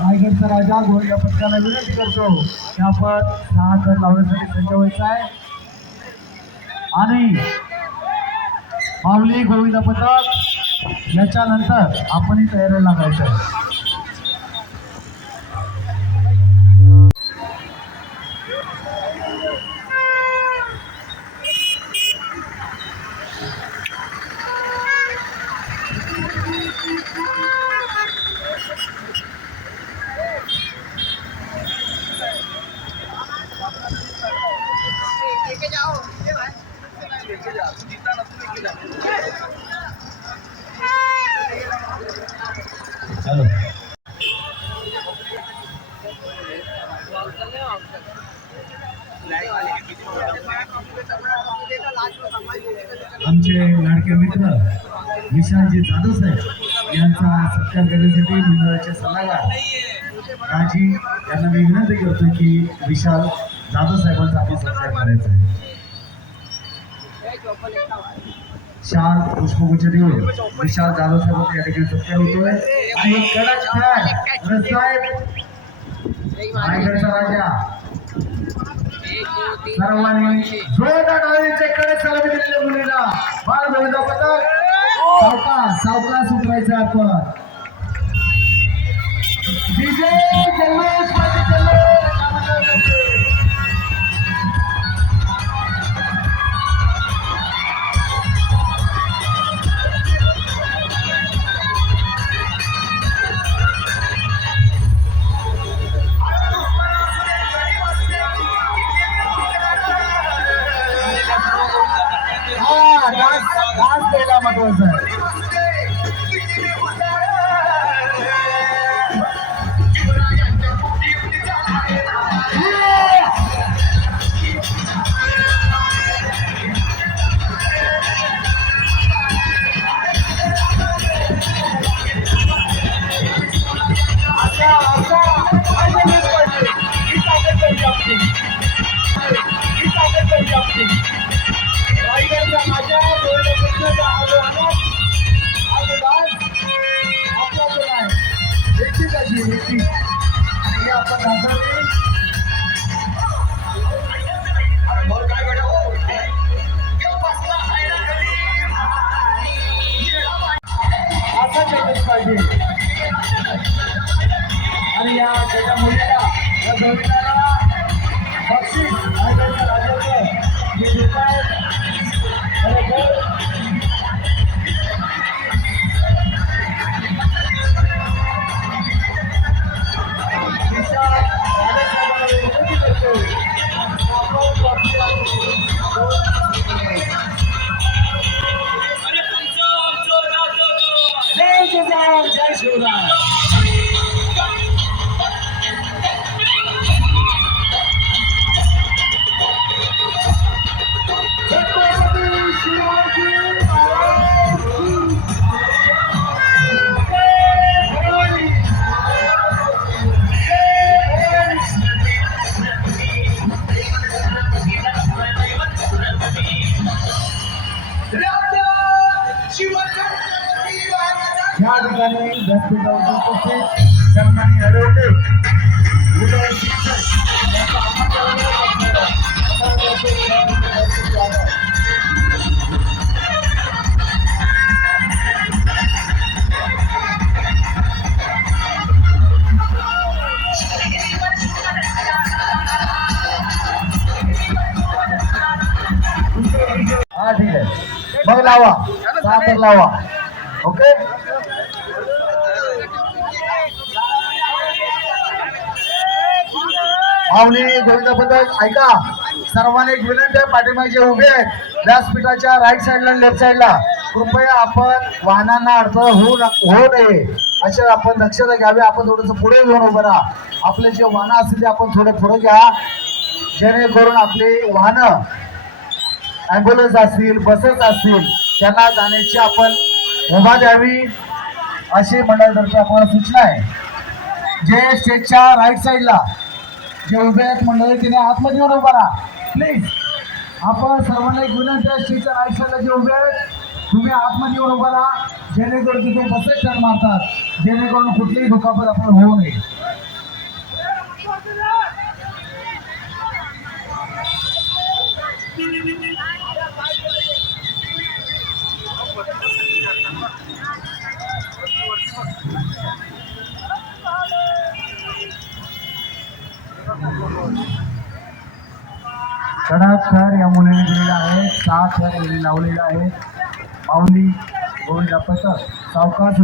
रायगडचा राजा गोविंद पथकाला विनंती करतो की आपण 6 गट लावण्यासाठी सज्ज व्हायचं आहे आणि माऊली गोविंद पथक याच्यानंतर आपणही तयारीला लागायचं आहे. चलो आमचे लाडके मित्र विशालजी जाधव साहेब यांचा सत्कार करण्यासाठी मंडळाचे सल्लागार राजी यांना मी विनंती करतो की विशाल जाधव साहेबांचा आपण सत्कार करायचा आहे. शाल पुष्पगुच्छ देऊन विशाल जाधव साहेब या ठिकाणी सत्कार होतोय आणि कडक फॅन साहेब रायगडचा राजा सर्वांनी जोरदार टाळीचे कडक सलामी दिलेल्या मुलीला बाल गोविंद पथक सावकाश उतरायचं आपण. डीजे जल्लोष डान्स द्यायला महत्वाचं आहे. आणि या त्याच्या मुलीला या जोडीदाराला बक्षीस रायगडच्या राजाचं हे देत आहेत. जय शिवराय. या ठिकाणी व्यासपीठावर उपस्थित सन्माननीय ॲडव्होकेट उदय शिक्षक यांचा हा ठीक आहे मग लावा साखर लावा. ओके माऊली गोविंद पथक ऐका सर्वांनी एक विनंती आहे पाठीमागे उभे आहेत व्यासपीठाच्या राईट साईडला आणि लेफ्ट साईडला कृपया आपण वाहनांना अडथळा होऊ नये अशा आपण दक्षता घ्यावी. आपण थोडंसं पुढे घेऊन उभं राहा. आपले जे वाहनं असतील ते आपण थोडे पुढे घ्या जेणेकरून आपली वाहनं ॲम्ब्युलन्स असतील बसेस असतील त्यांना जाण्याची आपण मुभा द्यावी अशी मंडळातर्फे आपल्याला सूचना आहे. जे स्टेजच्या राईट साईडला जे उभे आहेत मंडळी तिने आतमध्ये येऊन उभा राहा प्लीज. आपण सर्वांना एक विनंती आहे स्टेजच्या राईट साईडला जे उभे आहेत तुम्ही आतमध्ये येऊन उभा राहा. जेणेकरून तिथून बसेच टर्न मारतात जेणेकरून कुठलीही दुखापत आपण होऊ नये. कडक थर या मुलीने दिलेला आहे. 7 थर लावलेला आहे. माऊली गोविंद पथक सावकाश